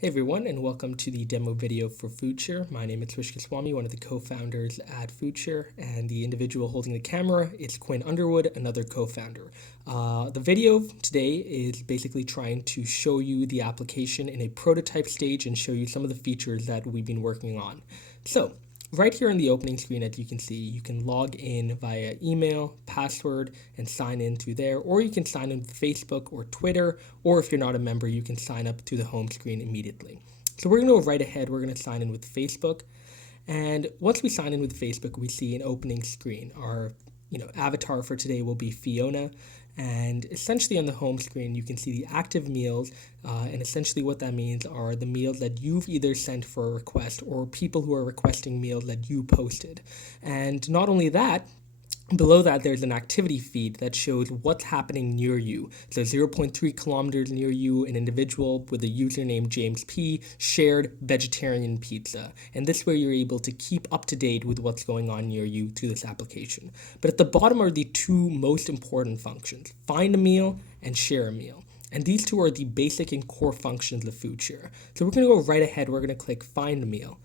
Hey everyone, and welcome to the demo video for FoodShare. My name is Swami, one of the co-founders at FoodShare, and the individual holding the camera is Quinn Underwood, another co-founder. The video today is basically trying to show you the application in a prototype stage and show you some of the features that we've been working on. So, right here on the opening screen, as you can see, you can log in via email, password, and sign in through there, or you can sign in with Facebook or Twitter, or if you're not a member, you can sign up to the home screen immediately. So we're going to go right ahead. We're going to sign in with Facebook. And once we sign in with Facebook, we see an opening screen. Our avatar for today will be Fiona. And essentially on the home screen, you can see the active meals. And essentially what that means are the meals that you've either sent for a request or people who are requesting meals that you posted. And not only that, below that, there's an activity feed that shows what's happening near you. So 0.3 kilometers near you, an individual with a username James P. shared vegetarian pizza. And this way you're able to keep up to date with what's going on near you through this application. But at the bottom are the two most important functions, find a meal and share a meal. And these two are the basic and core functions of FoodShare. So we're going to go right ahead. We're going to click find a meal.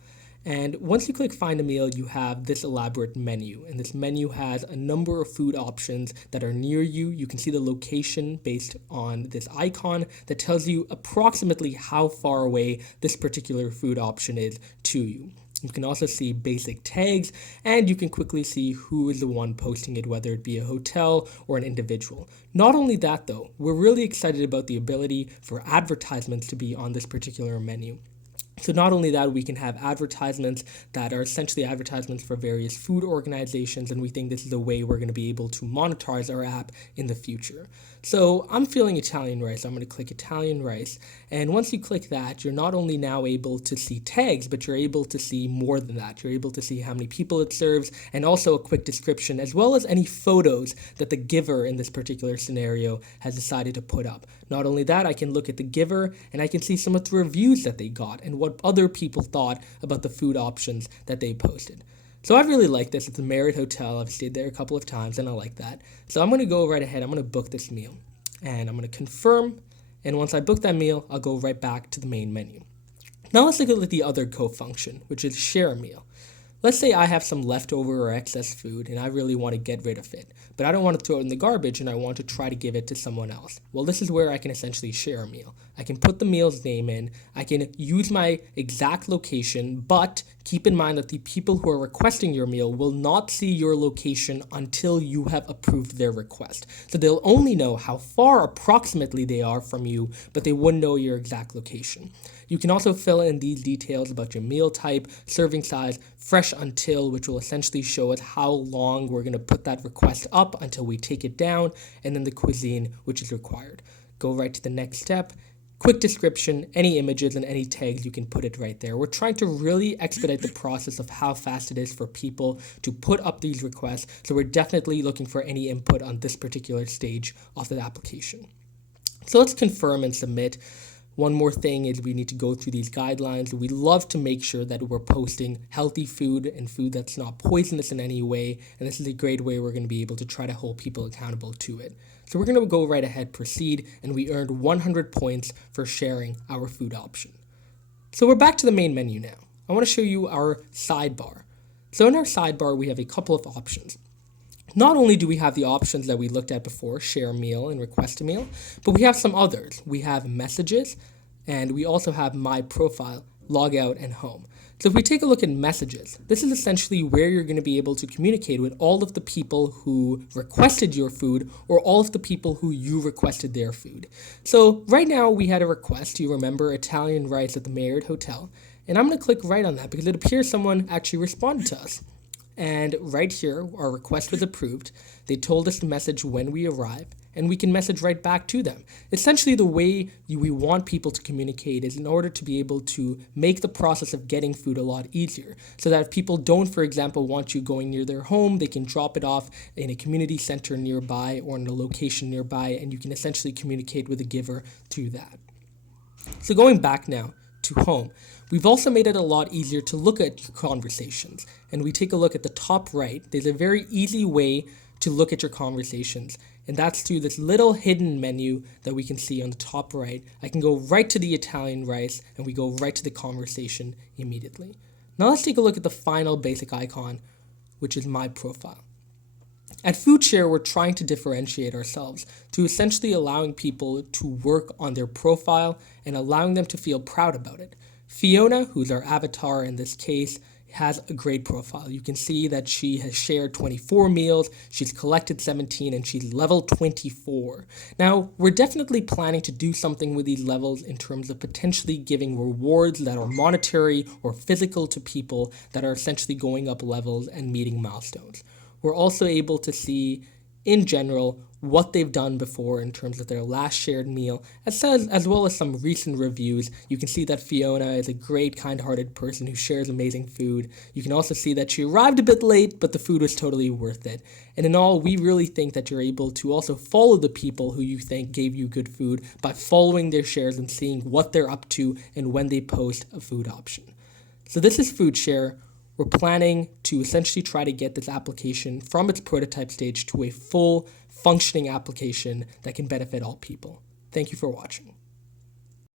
And once you click find a meal, you have this elaborate menu. And this menu has a number of food options that are near you. You can see the location based on this icon that tells you approximately how far away this particular food option is to you. You can also see basic tags, and you can quickly see who is the one posting it, whether it be a hotel or an individual. Not only that though, we're really excited about the ability for advertisements to be on this particular menu. So not only that, we can have advertisements that are essentially advertisements for various food organizations, and we think this is a way we're going to be able to monetize our app in the future. So I'm feeling Italian rice. I'm going to click Italian rice. And once you click that, you're not only now able to see tags, but you're able to see more than that. You're able to see how many people it serves and also a quick description, as well as any photos that the giver in this particular scenario has decided to put up. Not only that, I can look at the giver and I can see some of the reviews that they got and what other people thought about the food options that they posted. So I really like this. It's a Marriott hotel. I've stayed there a couple of times and I like that. So I'm going to go right ahead. I'm going to book this meal and I'm going to confirm. And once I book that meal, I'll go right back to the main menu. Now let's look at the other co-function, which is share a meal. Let's say I have some leftover or excess food and I really want to get rid of it, but I don't want to throw it in the garbage and I want to try to give it to someone else. Well, this is where I can essentially share a meal. I can put the meal's name in, I can use my exact location, but keep in mind that the people who are requesting your meal will not see your location until you have approved their request. So they'll only know how far approximately they are from you, but they wouldn't know your exact location. You can also fill in these details about your meal type, serving size, fresh until, which will essentially show us how long we're going to put that request up until we take it down, and then the cuisine, which is required. Go right to the next step. Quick description, any images and any tags, you can put it right there. We're trying to really expedite the process of how fast it is for people to put up these requests, so we're definitely looking for any input on this particular stage of the application. So let's confirm and submit. One more thing is we need to go through these guidelines. We love to make sure that we're posting healthy food and food that's not poisonous in any way, and this is a great way we're going to be able to try to hold people accountable to it. So we're going to go right ahead, proceed, and we earned 100 points for sharing our food option. So we're back to the main menu now. I want to show you our sidebar. So in our sidebar, we have a couple of options. Not only do we have the options that we looked at before, share a meal and request a meal, but we have some others. We have messages, and we also have my profile, log out, and home. So if we take a look at messages, this is essentially where you're going to be able to communicate with all of the people who requested your food or all of the people who you requested their food. So right now we had a request. You remember Italian rice at the Marriott Hotel. And I'm going to click right on that because it appears someone actually responded to us. And right here, our request was approved. They told us to message when we arrive, and we can message right back to them. Essentially, the way we want people to communicate is in order to be able to make the process of getting food a lot easier, so that if people don't, for example, want you going near their home, they can drop it off in a community center nearby or in a location nearby, and you can essentially communicate with the giver through that. So going back now to home, we've also made it a lot easier to look at your conversations. And we take a look at the top right. There's a very easy way to look at your conversations. and that's through this little hidden menu that we can see on the top right. I can go right to the Italian rice, and we go right to the conversation immediately. Now let's take a look at the final basic icon, which is my profile. At FoodShare, we're trying to differentiate ourselves to essentially allowing people to work on their profile and allowing them to feel proud about it. Fiona, who's our avatar in this case, has a great profile. You can see that she has shared 24 meals, she's collected 17, and she's level 24. Now, we're definitely planning to do something with these levels in terms of potentially giving rewards that are monetary or physical to people that are essentially going up levels and meeting milestones. We're also able to see, in general, what they've done before in terms of their last shared meal, as well as some recent reviews. You can see that Fiona is a great, kind-hearted person who shares amazing food. You can also see that she arrived a bit late, but the food was totally worth it. And in all, we really think that you're able to also follow the people who you think gave you good food by following their shares and seeing what they're up to and when they post a food option. So this is FoodShare. We're planning to essentially try to get this application from its prototype stage to a full functioning application that can benefit all people. Thank you for watching.